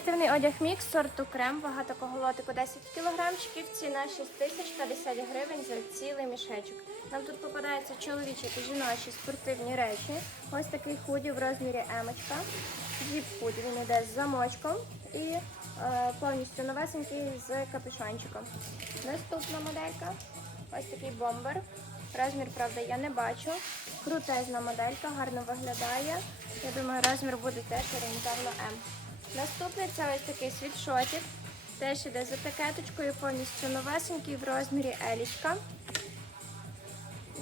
спортивний одяг мікс сорту крем, вага такого лотику 10 кілограмчиків, ціна 6050 гривень за цілий мішечок. Нам тут попадаються чоловічі та жіночі спортивні речі. Ось такий худі в розмірі емочка. Зіп худі, він іде з замочком і е, повністю новесенький з капюшончиком. Наступна моделька. Ось такий бомбер. Розмір, правда, я не бачу. Крутезна моделька, гарно виглядає. Я думаю, розмір буде теж орієнтовно М. Наступний це ось такий світшотик. Теж іде з етикеточкою, повністю новесенький в розмірі елічка.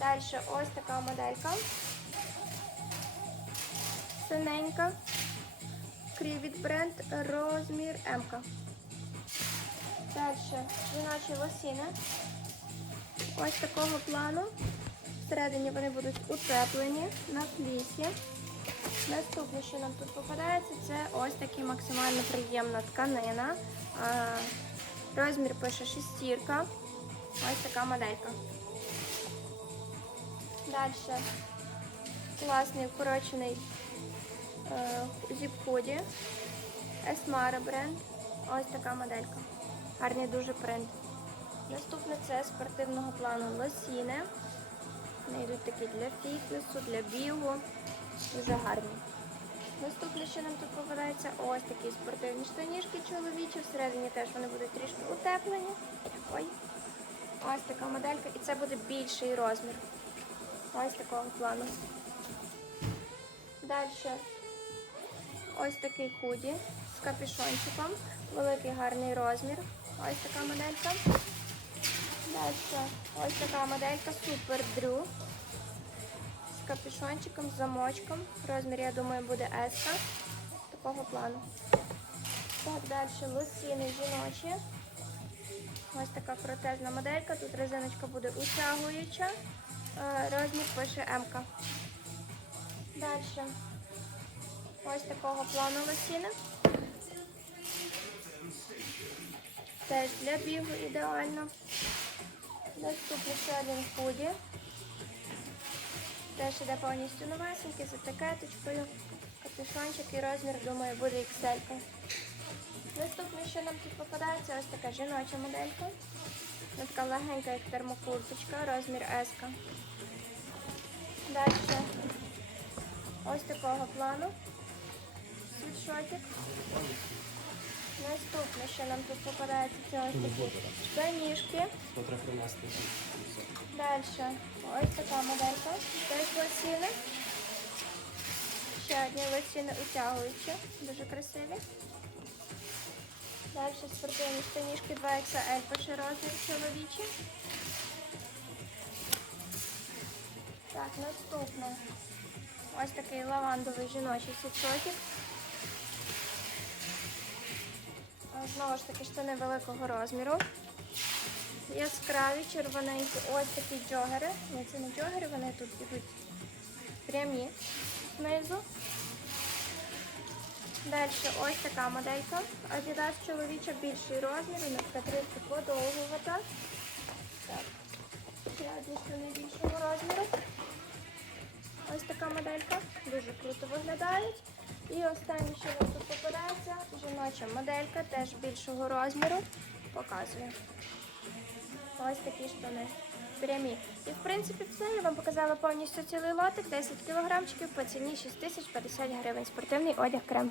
Далі ось така моделька. Синенька. Крівіт бренд, розмір М. Далі жіночі лосіни. Ось такого плану. Всередині вони будуть утеплені на флісі. Наступне, що нам тут попадається, це ось така максимально приємна тканина. Розмір пише шестірка. Ось така моделька. Далі класний вкорочений е, зіп-худі. Esmara бренд. Ось така моделька. Гарний дуже принт. Наступне це спортивного плану лосіни. Вони йдуть такі для фітнесу, для бігу. Дуже гарні. Наступне, що нам тут попадається, ось такі спортивні штанішки чоловічі. Всередині теж вони будуть трішки утеплені. Ой. Ось така моделька. І це буде більший розмір. Ось такого плану. Далі ось такий худі з капюшончиком. Великий гарний розмір. Ось така моделька. Далі ось така моделька Drew з капюшончиком, з замочком. Розмір, я думаю, буде S такого плану. Так, далі лосіни жіночі. Ось така протезна моделька. Тут резиночка буде утягуюча. Е, Розмір пише М. Далі ось такого плану лосіни. Теж для бігу ідеально. Наступний ще один худі. Теж іде повністю новесенький з етикеточкою. Капюшончик і розмір, думаю, буде XL. Наступне, що нам тут попадається, ось така жіноча моделька. Вона така легенька, як термокурточка, розмір S. Далі ось такого плану. Світшотик. Наступне, що нам тут попадається, це ось такі штанішки. Далі ось така моделька. Теж лосіни. Ще одні лосіни утягуючі. Дуже красиві. Далі спортивні штанішки 2XL пише розмір чоловічі. Так, наступне. Ось такий лавандовий жіночий сітчотик. Знову ж таки штани великого розміру. Яскраві, червоненькі, ось такі джогери. Ні, це не джогери, вони тут ідуть прямі знизу. Далі ось така моделька. Adidas чоловіча більший розмір, вона така трішки подовгувата. Так, ще одні більшого розміру. Ось така моделька, дуже круто виглядають. І останнє, що нам тут попадається, жіноча моделька, теж більшого розміру. Показую. Ось такі штани. Прямі. І в принципі все. Я вам показала повністю цілий лотик, 10 кілограмчиків по ціні 6050 гривень. Спортивний одяг крем.